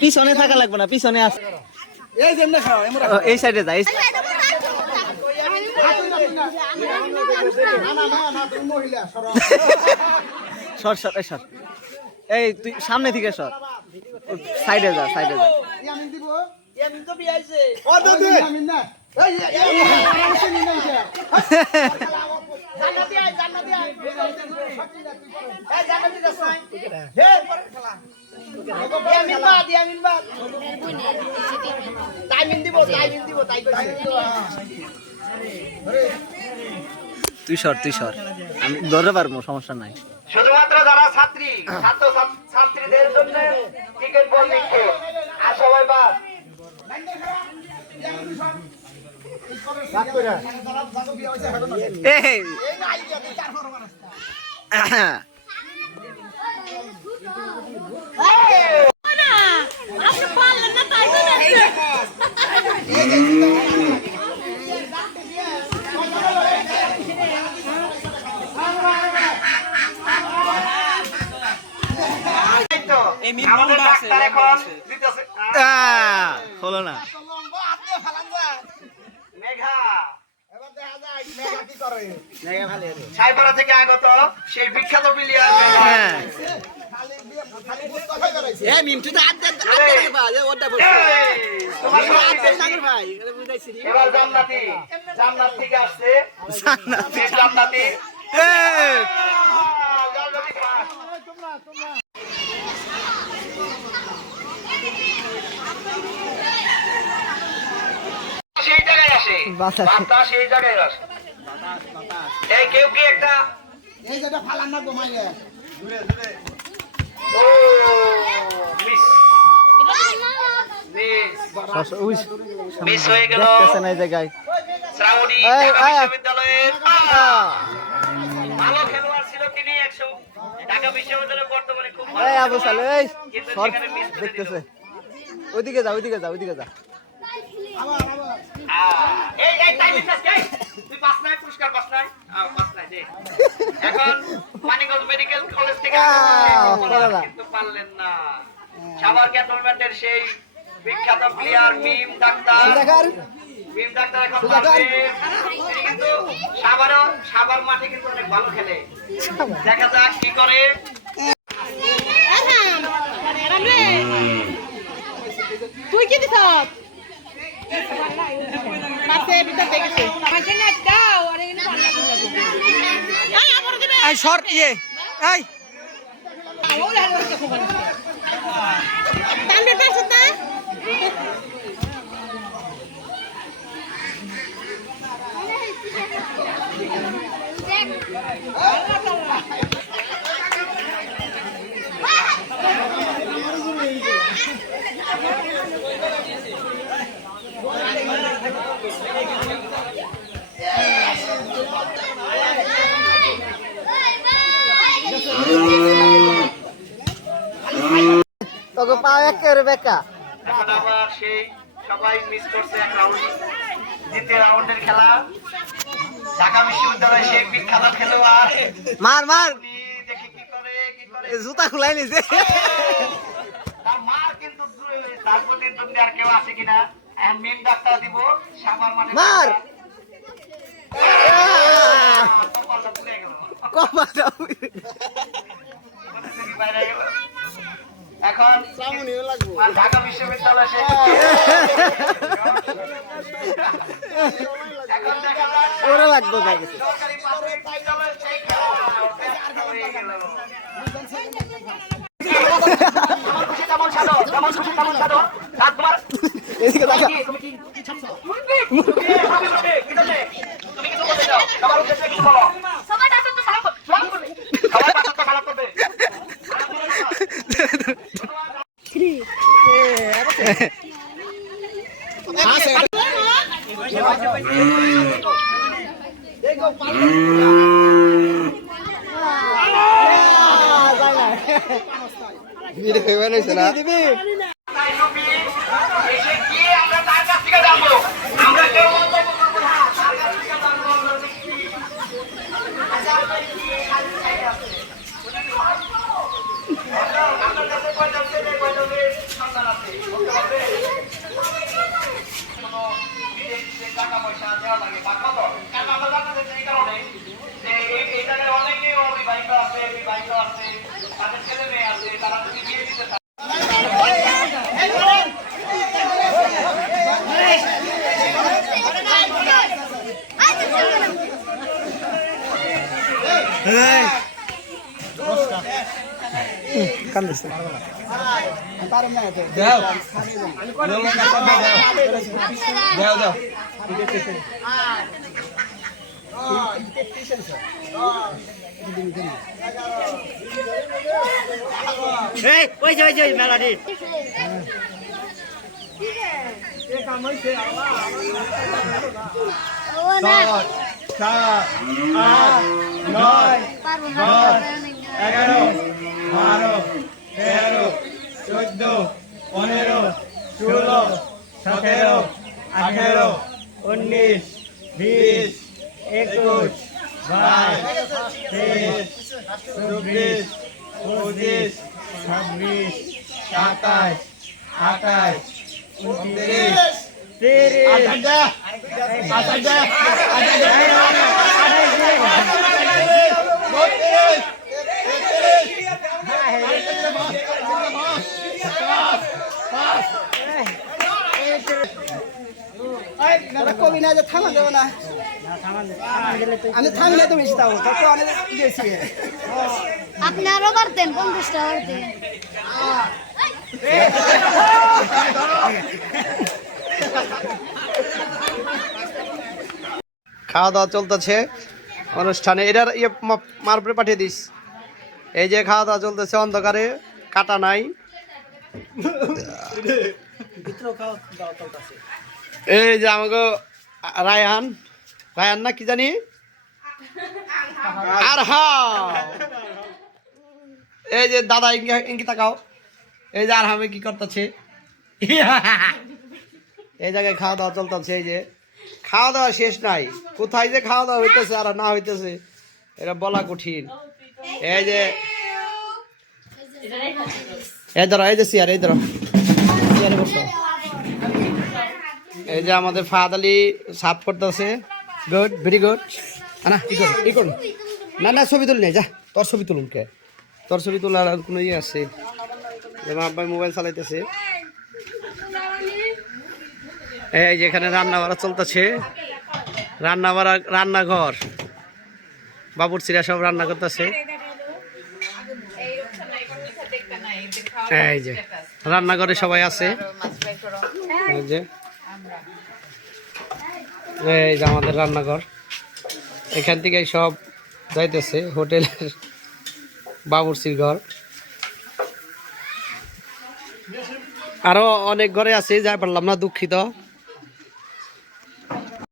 পিছনে থাকা লাগবে না, পিছনে আস। এই সাইডে যাই। সর সর সর, এই তুই সামনে থেকে সর, সাইডে যা, সাইডে যা। তুই সর, তুই সর, আমি ধরে পারবো, সমস্যা নাই। শুধুমাত্র যারা ছাত্রী ছাত্রীদের জন্য ক্রিকেট বল নিচ্ছে, আর সবাই বাস। হলো না। সাইপাড়া থেকে আগত সেই বিখ্যাত প্লেয়ার। এবার জান্নাতি, জান্নাত থেকে আসছে জান্নাতি। সেই জায়গায় আসে, বাতাস সেই জায়গায় আসে। এই কেউ কি একটা এই যেটা ফালান না ঘুমাইলে দূরে দূরে। ও মিস মিস হয়ে গেল না এই জায়গায়। শ্রাবণী ঢাকা বিশ্ববিদ্যালয়ের ভালো খেলোয়াড় ছিল তিনি, 100 ঢাকা বিশ্ববিদ্যালয়ে বর্তমানে খুব ভালো। এই আবু সালে, এই সর, দেখতেছে। ওইদিকে যা, ওইদিকে যা, ওইদিকে যা। এই এই টাইমিং পাস গাই, তুই পাস নাই, পুরস্কার পাস নাই, পাস নাই দে। এখন মানিকগঞ্জ মেডিকেল কলেজ থেকে কিন্তু পারলেন না। সাভার ক্যান্টনমেন্টের সেই বিখ্যাত প্লেয়ার মিম ডাক্তার, মিম ডাক্তার এখন তিনি কিন্তু সাভার মাঠে কিন্তু অনেক ভালো খেলে। দেখা যাক কি করে। তুই কি দিছ? মাসে ভিতর দেখেছে মাসে না দাও, আরে এনে ভালো লাগে। এই আমার দিবে, এই শর্ট ইয়ে, এই ওরে আর ওরে খুব ভালো তান্ডে পাস না। তোকে পাও একেবারে বেকা। এখন আবার সেই সবাই মিস করছে এক রাউন্ড, দ্বিতীয় রাউন্ডের খেলা। ঢাকা বিশ্ববিদ্যালয় সেই বিখ্যাত খেলোয়াড় মার মার, দেখি কি করে, কি করে। জুতা খুলাই নিছে। তার মার কিন্তু তার প্রতিদ্বন্দ্বী আর কেউ আছে কিনা। এখন মিম ডাক্তার দিব সাভার মাঠে মার। কপালটা পুড়ে গেল, কপালটা বাইরে গেল। এখন ঢাকা বিশ্ববিদ্যালয় ওরা লাগবে তাই কিছু। সরকারি প্রাথমিক বিদ্যালয়ের সেই খেলা হয়ে গেল। খুশি তেমন সাধো, তেমন খুশি তেমন সাধো। আর তোমার এদিকে দেখা, তুমি কি ছাপছো? তুমি কিছু বলতে চাও? তোমার উদ্দেশ্যে কিছু বলো। সবাই পাঁচ ওয়াক্ত সালাত করবে, সবাই পাঁচ ওয়াক্ত সালাত করবে। আমরা তার কাছ থেকে জানবো, আমরা কেউ মন্তব্য করবো না, তার কাছ থেকে টাকা পয়সা দেওয়া লাগে বা কত, কারণ আমরা জানতে চাই এই কারণে যে এই জায়গায় অনেকেই অবিবাহিত আছে, বিবাহিত আছে, তাদের ছেলে মেয়ে আছে, তারা যদি বিয়ে দিতে চায়। কান্দিছে মেলাটি নয় 11 12 13 14 15 16 17 18 19 20 21 22 23 24 25 26 27 কবি না যে থামা দেবো না আমি থামলে তো বেশি থাকবো তত অনেক গেছি আপনি আরো পারতেন 50 টাকা পারতেন খাওয়া দাওয়া চলতেছে অনুষ্ঠানে এটার ইয়ে মার উপরে পাঠিয়ে দিস এই যে খাওয়া দাওয়া চলতেছে অন্ধকারে কাটা নাই এই যে আমাকে রায়হান রায়হান না কি জানি আর এই যে দাদা ইঙ্গি তাকাও এই যে আর আমি কি করতেছে এই জায়গায় খাওয়া দাওয়া চলতেছে এই যে খাওয়া দাওয়া শেষ নাই কোথায় যে খাওয়া দাওয়া হইতেছে আর না হইতেছে এটা বলা কঠিন এই যে এই ধরো এই যে চেয়ার এই ধরো চেয়ারে বসো এই যে আমাদের ফাহাদ আলী সাফ করতেছে গুড ভেরি গুড না ই করুন না না ছবি তুলি নাই যা তোর ছবি তুলুন কে তোর ছবি তোলার কোনো ইয়ে আছে যেমন আব্বাই মোবাইল চালাইতেছে এই যেখানে রান্না বাড়া চলতেছে রান্নাঘর বাবুর্চিরা সব রান্না করতেছে এই যে রান্নাঘরে সবাই আছে এই যে আমাদের রান্নাঘর এখান থেকে সব যাইতেছে হোটেলের বাবুর্চির ঘর আরো অনেক ঘরে আছে যাই পারলাম না দুঃখিত